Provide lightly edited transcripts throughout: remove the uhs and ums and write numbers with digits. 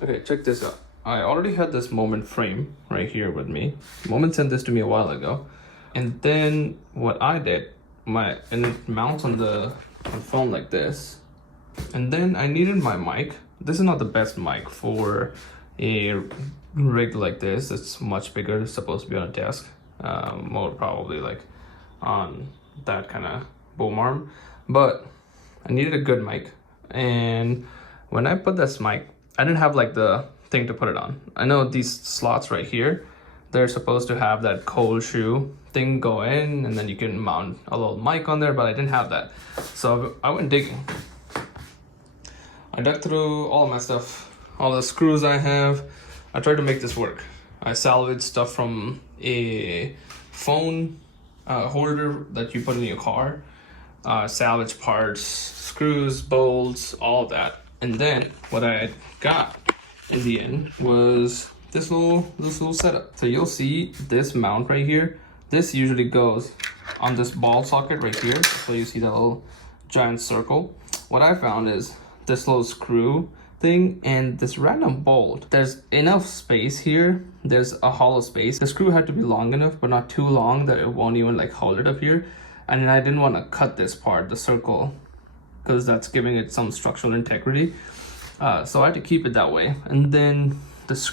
Okay, check this out. I already had this Moment frame right here with me. Moment sent this to me a while ago. And then what I did, and it mounts on the phone like this. And then I needed my mic. This is not the best mic for a rig like this. It's much bigger. It's supposed to be on a desk. More probably like on that kind of boom arm. But I needed a good mic. And when I put this mic, I didn't have like the thing to put it on. I know these slots right here, they're supposed to have that cold shoe thing go in, and then you can mount a little mic on there, but I didn't have that. So I went digging. I dug through all my stuff, all the screws I have. I tried to make this work. I salvaged stuff from a phone holder that you put in your car, salvage parts, screws, bolts, all of that. And then what I got in the end was this little setup. So you'll see this mount right here. This usually goes on this ball socket right here. So you see that little giant circle. What I found is this little screw thing and this random bolt. There's enough space here. There's a hollow space. The screw had to be long enough, but not too long that it won't even like hold it up here. And then I didn't want to cut this part, the circle, because that's giving it some structural integrity. So I had to keep it that way. And then the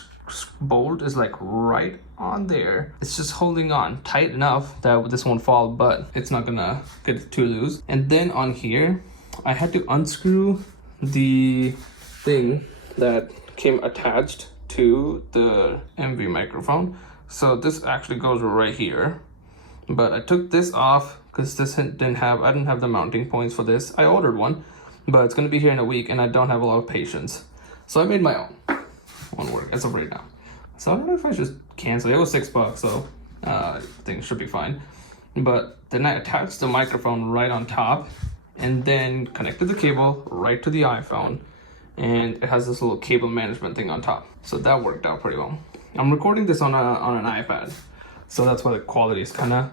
bolt is like right on there. It's just holding on tight enough that this won't fall, but it's not gonna get too loose. And then on here, I had to unscrew the thing that came attached to the MV microphone. So this actually goes right here. But I took this off because I didn't have the mounting points for this. I ordered one, but it's gonna be here in a week and I don't have a lot of patience. So I made my own. Won't work as of right now. So I don't know if I should cancel. It was $6, so I think it should be fine. But then I attached the microphone right on top and then connected the cable right to the iPhone. And it has this little cable management thing on top. So that worked out pretty well. I'm recording this on an iPad. So that's why the quality is kind of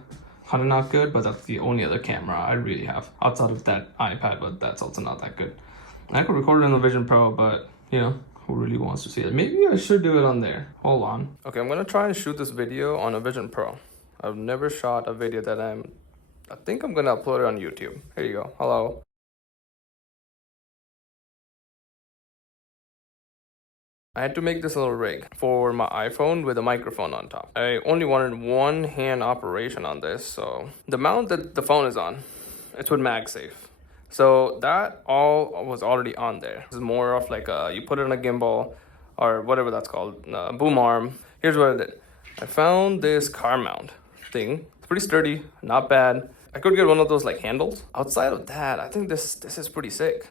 not good, but that's the only other camera I really have outside of that iPad, but that's also not that good. I could record it on the Vision Pro, but you know, who really wants to see it? Maybe I should do it on there. Hold on. Okay, I'm gonna try and shoot this video on a Vision Pro. I've never shot a video that I think I'm gonna upload it on YouTube. Here you go. Hello. I had to make this little rig for my iPhone with a microphone on top. I only wanted one hand operation on this, so the mount that the phone is on, it's with MagSafe. So that all was already on there. This is more of like you put it on a gimbal or whatever that's called, boom arm. Here's what I did. I found this car mount thing. It's pretty sturdy, not bad. I could get one of those like handles. Outside of that, I think this is pretty sick.